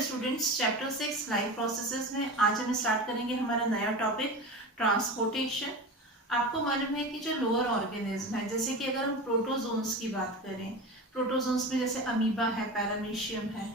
Students, chapter 6 life processes में आज हम स्टार्ट करेंगे हमारा नया टॉपिक ट्रांसपोर्टेशन। आपको मालूम है कि जो लोअर ऑर्गेनिज्म है, जैसे कि अगर हम प्रोटोजोन्स की बात करें, प्रोटोजोन्स में जैसे अमीबा है, पैरामीशियम है।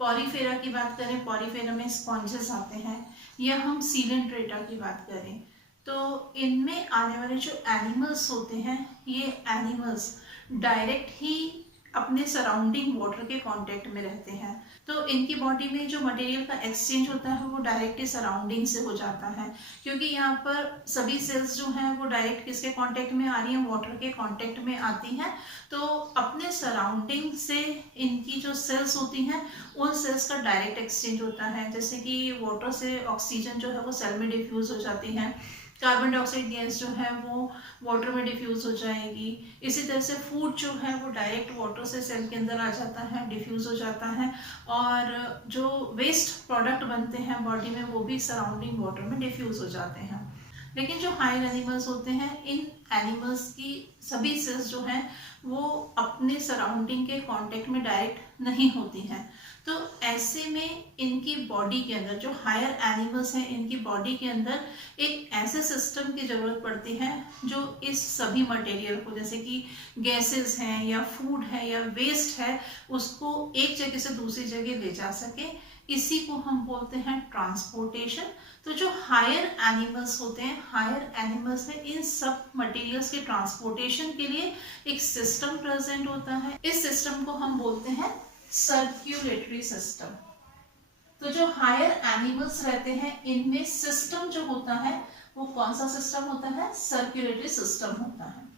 पॉलीफेरा की बात करें, पॉलीफेरा में स्पॉन्जेस आते हैं, या हम सीलेंट्रेटा की बात करें तो इनमें आने वाले जो एनिमल्स होते हैं, ये एनिमल्स डायरेक्ट ही अपने सराउंडिंग वाटर के कांटेक्ट में रहते हैं। तो इनकी बॉडी में जो मटेरियल का एक्सचेंज होता है वो डायरेक्टली सराउंडिंग से हो जाता है, क्योंकि यहाँ पर सभी सेल्स जो हैं वो डायरेक्ट किसके कांटेक्ट में आ रही हैं, वाटर के कांटेक्ट में आती हैं। तो अपने सराउंडिंग से इनकी जो सेल्स होती हैं उन सेल्स का डायरेक्ट एक्सचेंज होता है। जैसे कि वाटर से ऑक्सीजन जो है वो सेल में डिफ्यूज हो जाती है, कार्बन डाइऑक्साइड गैस जो है वो वाटर में डिफ्यूज हो जाएगी। इसी तरह से फूड जो है वो डायरेक्ट वाटर से सेल के अंदर आ जाता है, डिफ्यूज हो जाता है, और जो वेस्ट प्रोडक्ट बनते हैं बॉडी में वो भी सराउंडिंग वाटर में डिफ्यूज हो जाते हैं। लेकिन जो हायर एनिमल्स होते हैं, इन एनिमल्स की सभी सेल्स जो हैं वो अपने सराउंडिंग के कांटेक्ट में डायरेक्ट नहीं होती हैं। तो ऐसे में इनकी बॉडी के अंदर, जो हायर एनिमल्स हैं, इनकी बॉडी के अंदर एक ऐसे सिस्टम की ज़रूरत पड़ती है जो इस सभी मटेरियल को, जैसे कि गैसेस हैं या फूड है या वेस्ट है, उसको एक जगह से दूसरी जगह ले जा सके। इसी को हम बोलते हैं ट्रांसपोर्टेशन। तो जो हायर एनिमल्स होते हैं, हायर एनिमल्स में इन सब मटेरियल्स के ट्रांसपोर्टेशन के लिए एक सिस्टम प्रेजेंट होता है। इस सिस्टम को हम बोलते हैं सर्क्यूलेटरी सिस्टम। तो जो हायर एनिमल्स रहते हैं इनमें सिस्टम जो होता है वो कौन सा सिस्टम होता है, सर्क्यूलेटरी सिस्टम होता है।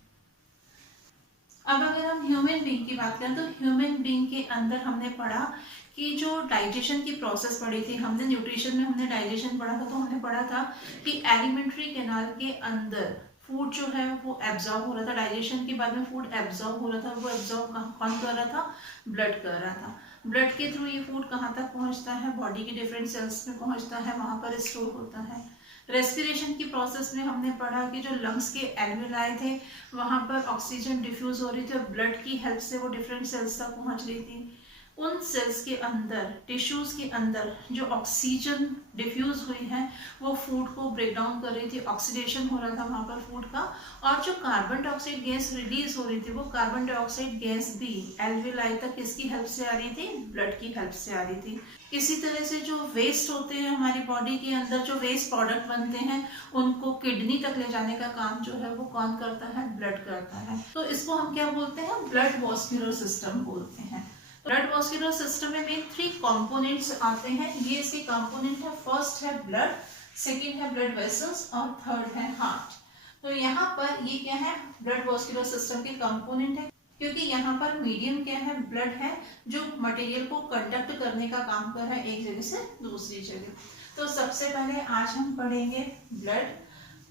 अब अगर हम ह्यूमन बीइंग की बात करें तो ह्यूमन बीइंग के अंदर हमने पढ़ा कि जो डाइजेशन की प्रोसेस पढ़ी थी हमने, न्यूट्रिशन में हमने डाइजेशन पढ़ा था, तो हमने पढ़ा था कि एलिमेंट्री कैनाल के अंदर फूड जो है वो एब्जॉर्ब हो रहा था। डाइजेशन के बाद में फूड एब्जॉर्ब हो रहा था, वो एब्जॉर्ब कौन कर रहा था, ब्लड कर रहा था। ब्लड के थ्रू ये फूड कहाँ तक पहुँचता है, बॉडी के डिफरेंट सेल्स में पहुँचता है, वहाँ पर स्टोर होता है। रेस्पिरेशन की प्रोसेस में हमने पढ़ा कि जो लंग्स के एल्वेलाई थे वहाँ पर ऑक्सीजन डिफ्यूज हो रही थी और ब्लड की हेल्प से वो डिफरेंट सेल्स तक पहुँच रही थी। उन सेल्स के अंदर, टिश्यूज के अंदर जो ऑक्सीजन डिफ्यूज हुई है वो फूड को ब्रेक डाउन कर रही थी, ऑक्सीडेशन हो रहा था वहाँ पर फूड का। और जो कार्बन डाइऑक्साइड गैस रिलीज हो रही थी वो कार्बन डाइऑक्साइड गैस भी एल्वेलाई तक किसकी हेल्प से आ रही थी, ब्लड की हेल्प से आ रही थी। इसी तरह से जो वेस्ट होते हैं हमारी बॉडी के अंदर, जो वेस्ट प्रोडक्ट बनते हैं उनको किडनी तक ले जाने का काम जो है वो कौन करता है, ब्लड करता है। तो इसको हम क्या बोलते हैं, ब्लड वास्कुलर सिस्टम बोलते हैं। ब्लड वास्कुलर सिस्टम में मेन 3 कंपोनेंट्स आते हैं। ये इसके कंपोनेंट है, फर्स्ट है ब्लड, सेकंड है ब्लड वेसल्स और थर्ड है हार्ट। तो यहाँ पर ये क्या है, ब्लड वास्कुलर सिस्टम के कंपोनेंट है, क्योंकि यहाँ पर मीडियम क्या है, ब्लड है, जो मटेरियल को कंडक्ट करने का काम कर रहा है एक जगह से दूसरी जगह। तो सबसे पहले आज हम पढ़ेंगे ब्लड।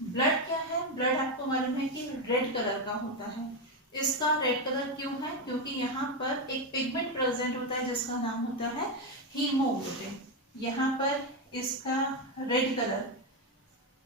ब्लड क्या है, ब्लड आपको मालूम है कि रेड कलर का होता है। इसका रेड कलर क्यों है, क्योंकि यहाँ पर एक पिगमेंट प्रेजेंट होता है जिसका नाम होता है हीमोग्लोबिन। यहाँ पर इसका रेड कलर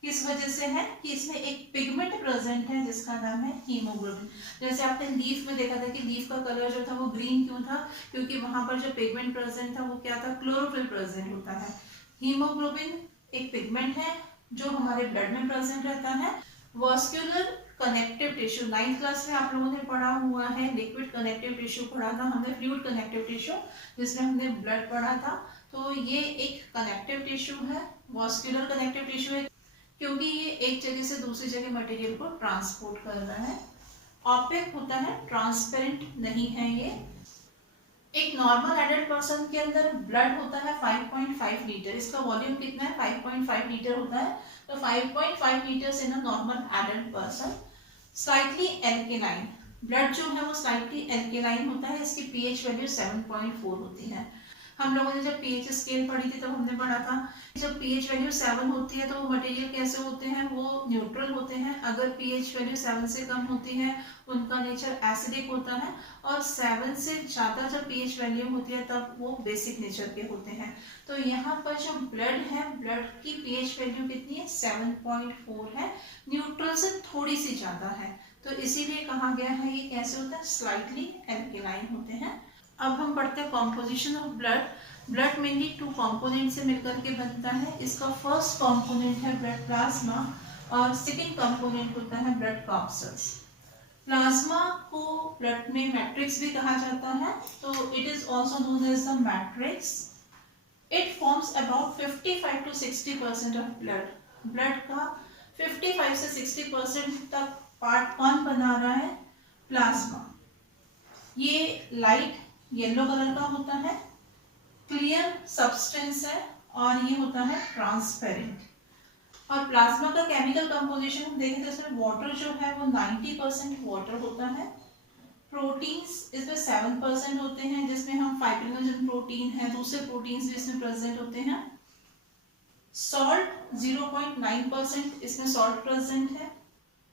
किस वजह से है कि इसमें एक पिगमेंट प्रेजेंट है जिसका नाम है हीमोग्लोबिन। जैसे आपने लीफ में देखा था कि लीफ का कलर जो था वो ग्रीन क्यों था, क्योंकि वहां पर जो पिगमेंट प्रेजेंट था वो क्या था, क्लोरोफिल प्रेजेंट होता है। हीमोग्लोबिन एक पिगमेंट है जो हमारे ब्लड में प्रेजेंट रहता है। Vascular connective tissue 9th class में आप लोगों ने पढ़ा हुआ है, लिक्विड कनेक्टिव टिश्यू पढ़ा था हमने, फ्लूइड कनेक्टिव टिश्यू जिसमें हमने ब्लड पढ़ा था। तो ये एक कनेक्टिव टिश्यू है, वास्कुलर कनेक्टिव टिश्यू है, क्योंकि ये एक जगह से दूसरी जगह मटेरियल को ट्रांसपोर्ट कर रहा है। ऑपेक होता है, ट्रांसपेरेंट नहीं है ये। एक नॉर्मल एडल्ट पर्सन के अंदर ब्लड होता है 5.5 लीटर, इसका वॉल्यूम कितना है, 5.5 लीटर होता है। तो 5.5 litre in a normal adult person. Slightly alkaline, blood जो है वो स्लाइटली एल्केलाइन होता है, इसकी पीएच वैल्यू 7.4 होती है। हम लोगों ने जब पीएच स्केल पढ़ी थी तब हमने पढ़ा था जब पीएच वैल्यू 7 होती है तो वो मटेरियल कैसे होते हैं, वो न्यूट्रल होते हैं। अगर पीएच वैल्यू 7 से कम होती है उनका नेचर एसिडिक होता है, और 7 से ज़्यादा जब पीएच वैल्यू होती है तब वो बेसिक नेचर के होते हैं। तो यहाँ पर जो ब्लड है, ब्लड की पीएच वैल्यू कितनी है, 7.4 है, न्यूट्रल से थोड़ी सी ज़्यादा है। तो इसीलिए कहा गया है ये कैसे होता है, स्लाइटली एल्केलाइन होते हैं। अब हम पढ़ते हैं composition of blood. Blood mainly 2 component से मिलकर के बनता है। इसका फर्स्ट कंपोनेंट है ब्लड प्लाज्मा और सेकंड कंपोनेंट होता है ब्लड कॉर्पस्कल्स। प्लाज्मा को ब्लड में मैट्रिक्स भी कहा जाता है, तो it is also known as the matrix. It forms about 55 to 60% of blood. Blood का 55 से 60% तक पार्ट कौन बना रहा है? प्लाज्मा। ये लाइट येलो कलर का होता है, क्लियर सब्सटेंस है और ये होता है ट्रांसपेरेंट। और प्लाज्मा का केमिकल कंपोजिशन हम देखें तो इसमें वाटर जो है वो 90% वाटर होता है। प्रोटीन्स इसमें 7% होते हैं, जिसमें हम फाइब्रिनोजन प्रोटीन है, दूसरे प्रोटीन्स भी इसमें प्रेजेंट होते हैं। सॉल्ट 0.9% इसमें सॉल्ट प्रेजेंट है।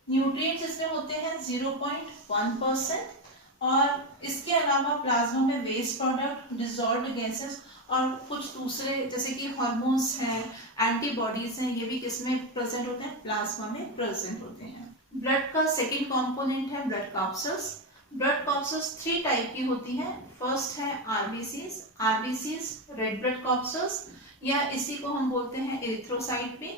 न्यूट्रिएंट्स इसमें होते हैं 0.1%। और इसके अलावा प्लाज्मा में वेस्ट प्रोडक्ट, डिसॉल्व्ड गैसेस और कुछ दूसरे जैसे कि हार्मोन्स हैं, एंटीबॉडीज हैं, ये भी किसमें प्रेजेंट होते हैं? प्लाज्मा में प्रेजेंट होते हैं। ब्लड का सेकंड कंपोनेंट है ब्लड कॉर्पस्कल्स। ब्लड कॉर्पस्कल्स 3 टाइप की होती हैं। फर्स्ट है आरबीसीज। आरबीसीज रेड ब्लड कॉर्पस्कल्स या इसी को हम बोलते हैं एरिथ्रोसाइट भी।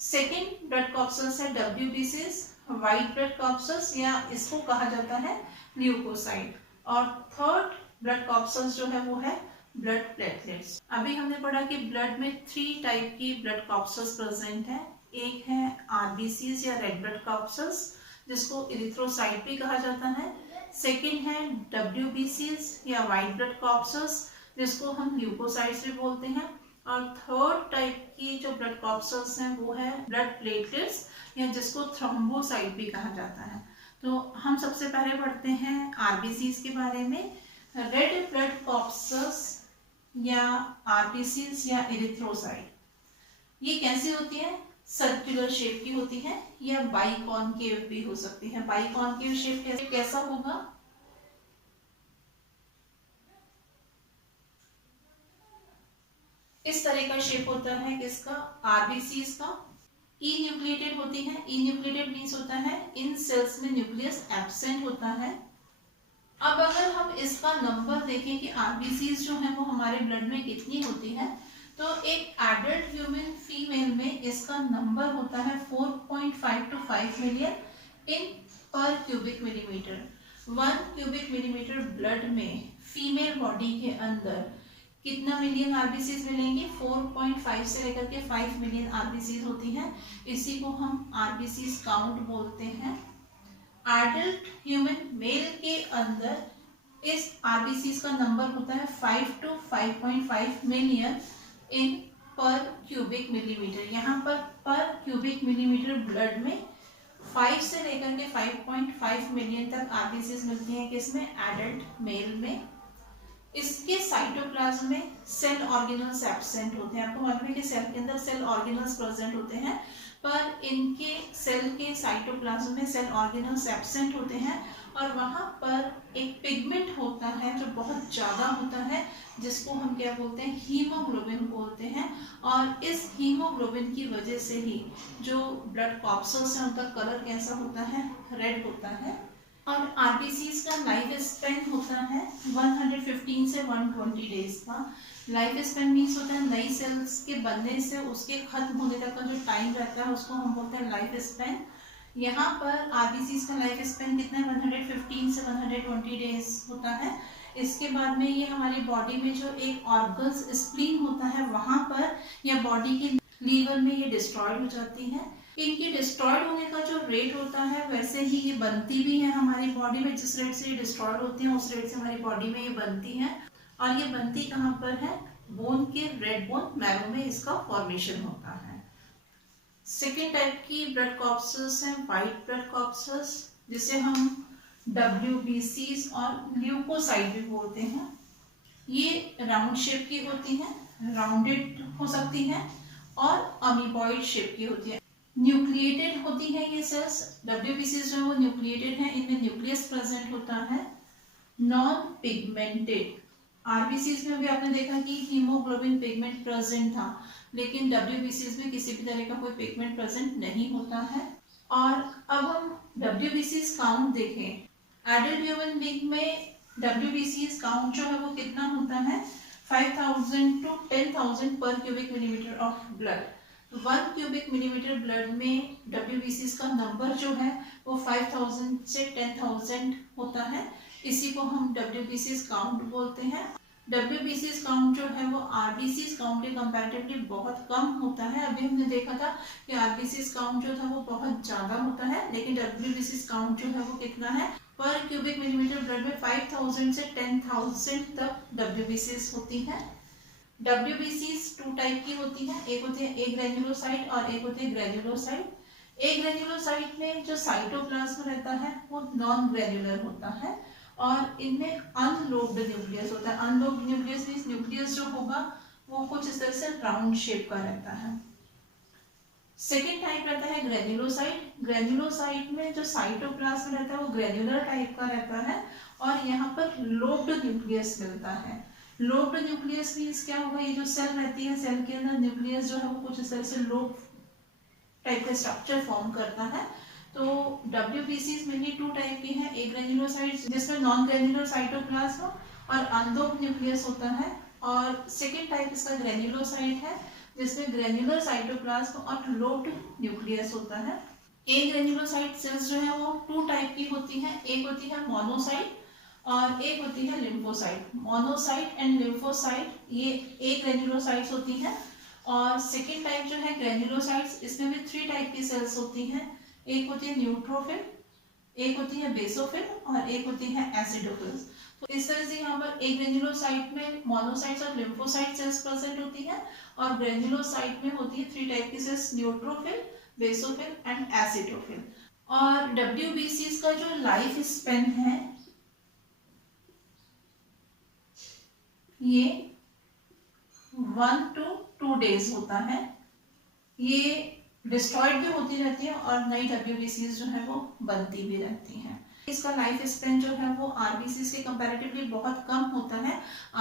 सेकंड ब्लड कॉर्पस्कल्स है डब्ल्यूबीसीज, व्हाइट ब्लड कॉर्पस्कल्स या इसको कहा जाता है ल्यूकोसाइट। और थर्ड ब्लड कॉर्पस्कल्स जो है वो है ब्लड प्लेटलेट्स। अभी हमने पढ़ा कि ब्लड में 3 टाइप की ब्लड कॉर्पस्कल्स प्रेजेंट है। एक है आरबीसीज या रेड ब्लड कॉर्पस्कल्स जिसको इरिथ्रोसाइट भी कहा जाता है। सेकंड है डब्ल्यूबीसीज या व्हाइट ब्लड कॉर्पस्कल्स जिसको हम ल्यूकोसाइट्स भी बोलते हैं। और थर्ड टाइप की जो ब्लड कॉर्पस्कल्स हैं वो है ब्लड प्लेटलेट्स या जिसको थ्रोम्बोसाइट भी कहा जाता है। तो हम सबसे पहले पढ़ते हैं आरबीसीज के बारे में। रेड ब्लड कॉर्पस्कल्स या आरबीसीज या एरिथ्रोसाइट ये कैसी होती है? सर्कुलर शेप की होती है या बाइकॉनकेव भी हो सकती है। बाइकॉनकेव शेप कैसा होगा? इस तरह का शेप होता है किसका? आरबीसीज का। ई न्यूक्लिएटेड होती है। ई न्यूक्लिएटेड मीन्स होता है इन सेल्स में न्यूक्लियस एब्सेंट होता है। अब अगर हम इसका नंबर देखें कि आरबीसीज जो है वो हमारे ब्लड में कितनी होती है, तो एक एडल्ट ह्यूमन फीमेल में इसका नंबर होता है 4.5 to 5 मिलियन इन पर cubic millimetre. 1 cubic millimetre blood में फीमेल बॉडी के अंदर कितना मिलियन आरबीसीज मिलेंगे? 4.5 से लेकर के 5 मिलियन आरबीसीज होती हैं। इसी को हम आरबीसीज काउंट बोलते हैं। एडल्ट ह्यूमन मेल के अंदर इस आरबीसीज का नंबर होता है 5 to 5.5 मिलियन इन पर क्यूबिक मिलीमीटर। यहाँ पर क्यूबिक मिलीमीटर ब्लड में 5 से लेकर के 5.5 मिलियन तक आरबीसीज मिलती हैं किसमें? एडल्ट मेल में। इसके साइटोप्लाज्म में सेल ऑर्गेनल्स एब्सेंट होते हैं। आपको मालूम है कि सेल के अंदर सेल ऑर्गेनल्स प्रेजेंट होते हैं, पर इनके सेल के साइटोप्लाज्म में सेल ऑर्गेनल्स एब्सेंट होते हैं और वहां पर एक पिगमेंट होता है जो बहुत ज्यादा होता है जिसको हम क्या बोलते हैं? हीमोग्लोबिन बोलते हैं। और इस हीमोग्लोबिन की वजह से ही जो ब्लड कॉर्पस्कल्स हैं उनका कलर कैसा होता है? रेड होता है। और आरबीसीज का लाइफ स्पेन होता है 115 से 120 डेज का। लाइफ स्पेन मीन्स होता है नई सेल्स के बनने से उसके खत्म होने तक का जो टाइम रहता है उसको हम बोलते हैं लाइफ स्पेन। यहाँ पर आरबीसीज का लाइफ स्पेन कितना है? 115 से 120 डेज होता है। इसके बाद में ये हमारी बॉडी में जो एक ऑर्गन्स स्प्लीन होता है वहां पर या बॉडी के लीवर में ये डिस्ट्रॉयड हो जाती है। इनके डिस्ट्रॉयड होने का जो रेट होता है वैसे ही ये बनती भी है हमारी बॉडी में। जिस रेट से ये डिस्ट्रॉयड होती है उस रेट से हमारी बॉडी में ये बनती है। और ये बनती कहाँ पर है? बोन के रेड बोन मैरो में इसका फॉर्मेशन होता है। सेकेंड टाइप की ब्लड कॉर्पस्कल्स है व्हाइट ब्लड कॉर्पस्कल्स जिसे हम डब्ल्यूबीसीज और ल्यूकोसाइट भी बोलते हैं। ये राउंड शेप की होती है, राउंडेड हो सकती है और अमीबॉइड शेप की होती है। न्यूक्लिएटेड होती है ये सेल्स। डब्ल्यूबीसीज जो है वो न्यूक्लिएटेड है, इनमें न्यूक्लियस प्रेजेंट होता है। Non pigmented. आरबीसीज में भी आपने देखा कि हीमोग्लोबिन पिगमेंट प्रेजेंट था, लेकिन डब्ल्यूबीसीज में किसी भी तरह का कोई पिगमेंट प्रेजेंट नहीं होता है। और अब हम डब्ल्यूबीसीज काउंट देखें। एडल्ट ह्यूमन बीइंग में डब्ल्यूबीसीज काउंट जो है वो कितना होता है? 5,000 to 10,000 पर cubic millimetre of blood. 1 cubic millimetre blood में WBCs का नंबर जो है वो 5,000 से 10,000 होता है। इसी को हम WBCs काउंट बोलते हैं। WBCs काउंट जो है वो RBCs काउंट के कंपैरेटिवली बहुत कम होता है। अभी हमने देखा था कि RBCs काउंट जो था वो बहुत ज्यादा होता है, लेकिन WBCs काउंट जो है वो कितना है, पर क्यूबिक मिलीमीटर ब्लड में 5,000 से 10,000 तक WBCs होती हैं। WBCs 2 टाइप की होती हैं, एक होती है ए ग्रेन्युलोसाइट और एक होती है ग्रेन्युलोसाइट। ए ग्रेन्युलोसाइट में जो साइटोप्लाज्म रहता है वो नॉन ग्रेन्युलर होता है और इनमें अनलोब्ड न्यूक्लियस होता है। अनलोब्ड न्यूक्लियस मींस न्यूक्लियस जो होगा वो कुछ इस तरह से राउंड शेप का रहता है। सेकेंड टाइप रहता है ग्रेन्युलोसाइट। ग्रेन्युलोसाइट में जो साइटोप्लाज्म रहता है वो ग्रेन्युलर टाइप का रहता है और यहाँ पर लोब्ड न्यूक्लियस मिलता है। लोब्ड न्यूक्लियस मींस क्या होगा, ये जो सेल रहती है, सेल के अंदर न्यूक्लियस जो है वो कुछ इस तरह से लोब टाइप का स्ट्रक्चर फॉर्म करता है। तो WBCs मेनली 2 टाइप की हैं, एक ग्रेन्युलोसाइट जिसमें नॉन ग्रेन्युलर साइटोप्लाज्म और अनलोब्ड न्यूक्लियस होता है, और सेकेंड टाइप इसका ग्रेन्युलोसाइट है जिसमें ग्रेन्युलर साइटोप्लाज्म और लोब्ड न्यूक्लियस होता है। ए ग्रेन्युलोसाइट सेल्स जो है वो 2 टाइप की होती हैं, एक होती है मोनोसाइट और एक होती है लिम्फोसाइट। मोनोसाइट एंड लिम्फोसाइट ये ए ग्रेन्युलोसाइट्स होती हैं, और सेकेंड टाइप जो है ग्रेन्युलोसाइट्स, इसमें भी 3 टाइप की सेल्स होती हैं, एक होती है न्यूट्रोफिल, एक होती है बेसोफिल और एक होती है एसिडोफिल्स। तो इस तरह से यहाँ पर एक ग्रेन्युलोसाइट में मोनोसाइट्स और लिम्फोसाइट सेल्स प्रेजेंट होती है और ग्रेन्युलोसाइट में होती है 3 टाइप की cells, neutrophil, basophil and acidophil. और WBCs का जो लाइफ स्पेन है ये 1 to 2 days होता है। ये डिस्ट्रॉयड भी होती रहती है और नई WBCs जो है वो बनती भी रहती हैं। इसका लाइफ स्पेन जो है वो RBCs के कंपैरेटिवली बहुत कम होता है।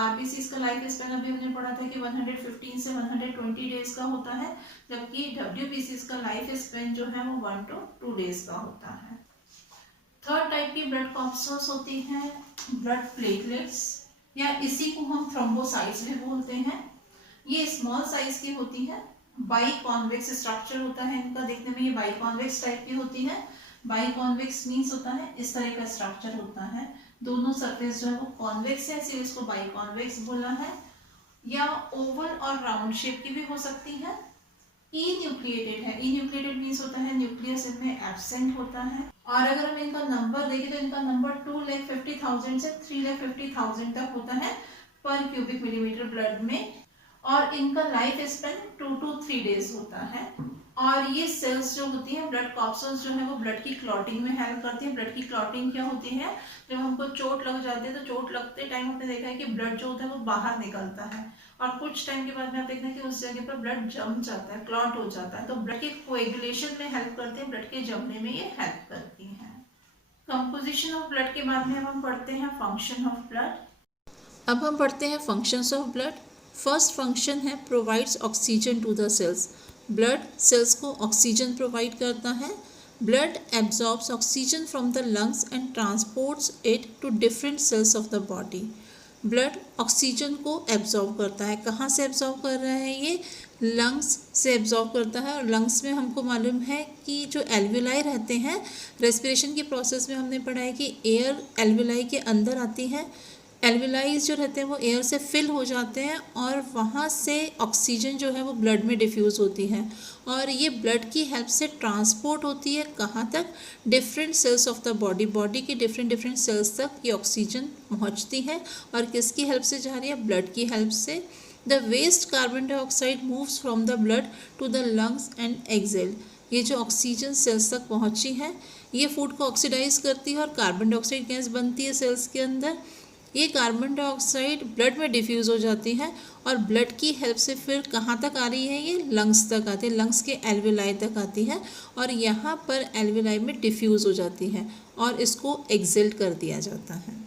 RBCs का लाइफ स्पेन अभी हमने पढ़ा था कि 115 से 120 डेज का होता है, जबकि WBCs का लाइफ स्पेन जो है वो 1 to 2 डेज का होता है। थर्ड टाइप की ब्लड कॉर्पस्यूल्स होती हैं ब्लड प्लेटलेट्स, या इसी को हम थ्रोम्बोसाइट्स भी बोलते हैं। ये स्मॉल साइज की होती है, बाइकॉन्वेक्स स्ट्रक्चर होता है इनका, देखने में ये बाइकॉन्वेक्स टाइप की होती है। बाइकॉन्वेक्स मीन्स होता है इस तरह का स्ट्रक्चर होता है, दोनों सरफेस जो है वो कॉन्वेक्स है, इसलिए इसको बाइकॉन्वेक्स बोला है। या ओवल और राउंड शेप की भी हो सकती है। ई न्यूक्लिएटेड है, ई न्यूक्लिएटेड मीन्स होता है न्यूक्लियस इनमें एब्सेंट होता है। और अगर हम इनका नंबर देखें तो इनका नंबर 2,50,000 से 3,50,000 तक होता है पर क्यूबिक मिलीमीटर ब्लड में, और इनका लाइफ स्पेन 2 to 3 डेज होता है। और ये सेल्स जो होती है ब्लड कॉर्पस्यूल्स जो है वो ब्लड की क्लॉटिंग में हेल्प करती है। ब्लड की क्लॉटिंग क्या होती है, जब हमको चोट लग जाती है तो चोट लगते टाइम हमने देखा है कि ब्लड जो होता है वो बाहर निकलता है और कुछ टाइम के बाद में आप देखते हैं कि उस जगह पर ब्लड जम जाता है, क्लॉट हो जाता है, तो ब्लड के कोएगुलेशन में हेल्प करते हैं, ब्लड के जमने में ये हेल्प करती हैं। कंपोजिशन ऑफ ब्लड के बाद में हम पढ़ते हैं फंक्शन ऑफ ब्लड। अब हम पढ़ते हैं functions of blood. First function है provides oxygen to the cells. Blood cells को ऑक्सीजन प्रोवाइड करता है। Blood absorbs oxygen from the lungs and transports it to different cells of the body. Blood oxygen को absorb करता है। कहाँ से absorb कर रहा है, ये लंग्स से एब्जॉर्ब करता है। और लंग्स में हमको मालूम है कि जो एल्विलाई रहते हैं, रेस्पिरेशन के प्रोसेस में हमने पढ़ा है कि एयर एल्विलाई के अंदर आती है, एल्विलाइज जो रहते हैं वो एयर से फिल हो जाते हैं और वहाँ से ऑक्सीजन जो है वो ब्लड में डिफ्यूज़ होती है और ये ब्लड की हेल्प से ट्रांसपोर्ट होती है कहाँ तक, different cells of the body, body के डिफरेंट सेल्स तक ये ऑक्सीजन पहुँचती है। और किसकी हेल्प से जा रही है, ब्लड की हेल्प से। The waste carbon dioxide moves from the blood to the lungs and exhale. ये जो ऑक्सीजन सेल्स तक पहुँची है ये फूड को ऑक्सीडाइज करती है और कार्बन डाइऑक्साइड गैस बनती है सेल्स के अंदर। ये कार्बन डाइऑक्साइड ब्लड में डिफ्यूज़ हो जाती है और ब्लड की हेल्प से फिर कहाँ तक आ रही है, ये लंग्स तक आती है, लंग्स के एल्विलाई तक आती है और यहाँ पर एल्विलाई में डिफ्यूज़ हो जाती है और इसको एक्सेल्ट कर दिया जाता है।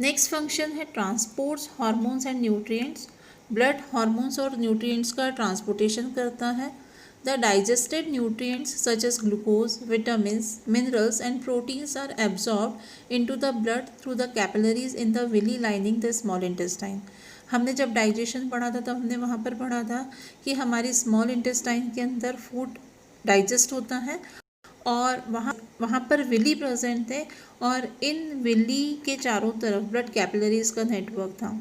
नेक्स्ट फंक्शन है transports hormones and nutrients. Blood hormones और न्यूट्रिएंट्स का ट्रांसपोर्टेशन करता है। The digested nutrients such as glucose, vitamins, minerals and proteins are absorbed into the blood through the capillaries in the villi lining the small intestine. हमने जब digestion पढ़ा था तब हमने वहाँ पर पढ़ा था कि हमारी स्मॉल इंटेस्टाइन के अंदर फूड डाइजेस्ट होता है और वहाँ पर विली प्रेजेंट थे और इन विली के चारों तरफ ब्लड कैपिलरीज का नेटवर्क था।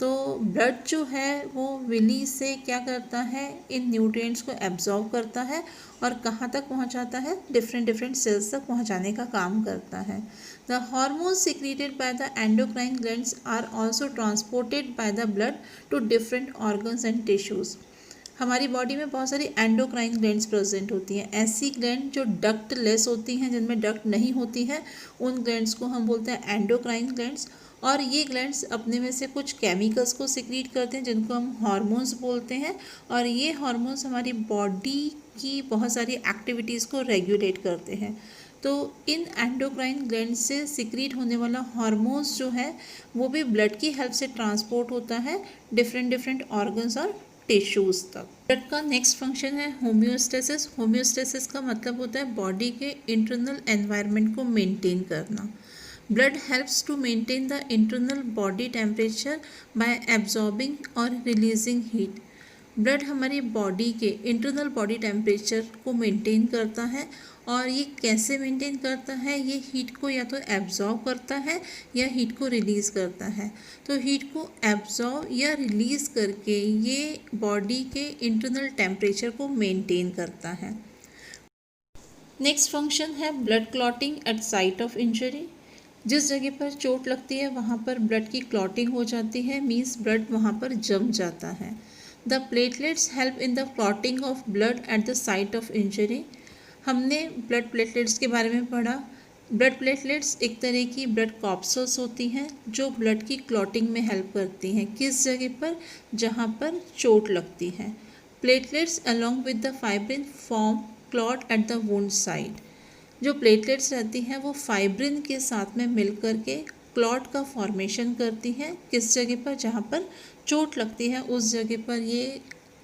तो ब्लड जो है वो विली से क्या करता है, इन न्यूट्रिएंट्स को एब्जॉर्ब करता है और कहाँ तक पहुँचाता है, डिफरेंट सेल्स तक पहुँचाने का काम करता है। The hormones secreted by the endocrine glands are also transported by the blood to different organs and tissues. हमारी बॉडी में बहुत सारी एंडोक्राइन ग्लैंड्स प्रेजेंट होती हैं। ऐसी ग्लैंड जो डक्ट लेस होती हैं, जिनमें डक्ट नहीं होती है, उन ग्लैंड्स को हम बोलते हैं एंडोक्राइन ग्लैंड्स। और ये ग्लैंड्स अपने में से कुछ केमिकल्स को सिक्रीट करते हैं जिनको हम हार्मोन्स बोलते हैं और ये हार्मोन्स हमारी बॉडी की बहुत सारी एक्टिविटीज़ को रेगुलेट करते हैं। तो इन एंडोक्राइन ग्लैंड से सिक्रीट होने वाला हार्मोन्स जो है वो भी ब्लड की हेल्प से ट्रांसपोर्ट होता है डिफरेंट ऑर्गन्स और टिश्यूज़ तक। ब्लड का नेक्स्ट फंक्शन है होम्योस्टेसिस। होम्योस्टेसिस का मतलब होता है बॉडी के इंटरनल एनवायरनमेंट को मेंटेन करना। Blood helps to maintain the internal body temperature by absorbing और releasing heat. ब्लड हमारी बॉडी के इंटरनल बॉडी टेम्परेचर को मेंटेन करता है और ये कैसे मेंटेन करता है, ये हीट को या तो एब्जॉर्ब करता है या हीट को रिलीज़ करता है। तो हीट को एब्जॉर्ब या रिलीज़ करके ये बॉडी के इंटरनल टेम्परेचर को मेंटेन करता है। नेक्स्ट फंक्शन है blood clotting at site of injury. जिस जगह पर चोट लगती है वहाँ पर ब्लड की क्लॉटिंग हो जाती है, मीन्स ब्लड वहाँ पर जम जाता है। The platelets help in the clotting of blood at the site of injury. हमने ब्लड प्लेटलेट्स के बारे में पढ़ा। ब्लड प्लेटलेट्स एक तरह की ब्लड कॉप्सूल्स होती हैं जो ब्लड की क्लॉटिंग में हेल्प करती हैं। किस जगह पर? जहाँ पर चोट लगती है। Platelets along with the fibrin form clot at the wound side. जो प्लेटलेट्स रहती हैं वो फाइब्रिन के साथ में मिल कर के क्लॉट का फॉर्मेशन करती हैं। किस जगह पर? जहाँ पर चोट लगती है उस जगह पर ये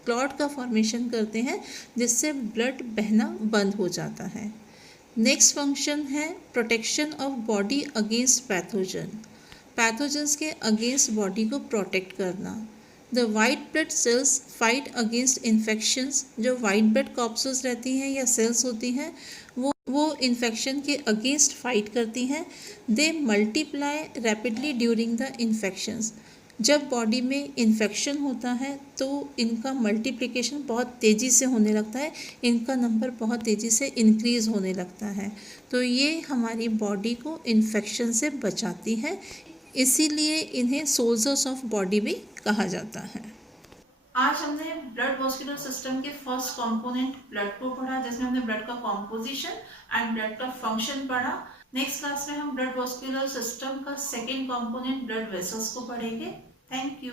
क्लॉट का फॉर्मेशन करते हैं जिससे ब्लड बहना बंद हो जाता है। नेक्स्ट फंक्शन है protection of body against pathogen. Pathogens के अगेंस्ट बॉडी को प्रोटेक्ट करना। The white blood cells fight against infections. जो वाइट ब्लड कॉप्सूल्स रहती हैं या सेल्स होती हैं वो इन्फेक्शन के अगेंस्ट फाइट करती हैं। दे multiply rapidly during the infections. जब बॉडी में इन्फेक्शन होता है तो इनका मल्टीप्लिकेशन बहुत तेज़ी से होने लगता है, इनका नंबर बहुत तेज़ी से इंक्रीज़ होने लगता है। तो ये हमारी बॉडी को इन्फेक्शन से बचाती है, इसीलिए इन्हें सोल्जर्स ऑफ बॉडी भी कहा जाता है। आज हमने ब्लड वास्कुलर सिस्टम के फर्स्ट कंपोनेंट ब्लड को पढ़ा, जिसमें हमने ब्लड का कॉम्पोजिशन एंड ब्लड का फंक्शन पढ़ा। नेक्स्ट क्लास में हम ब्लड वास्कुलर सिस्टम का सेकेंड कंपोनेंट ब्लड वेसल्स को पढ़ेंगे। Thank you.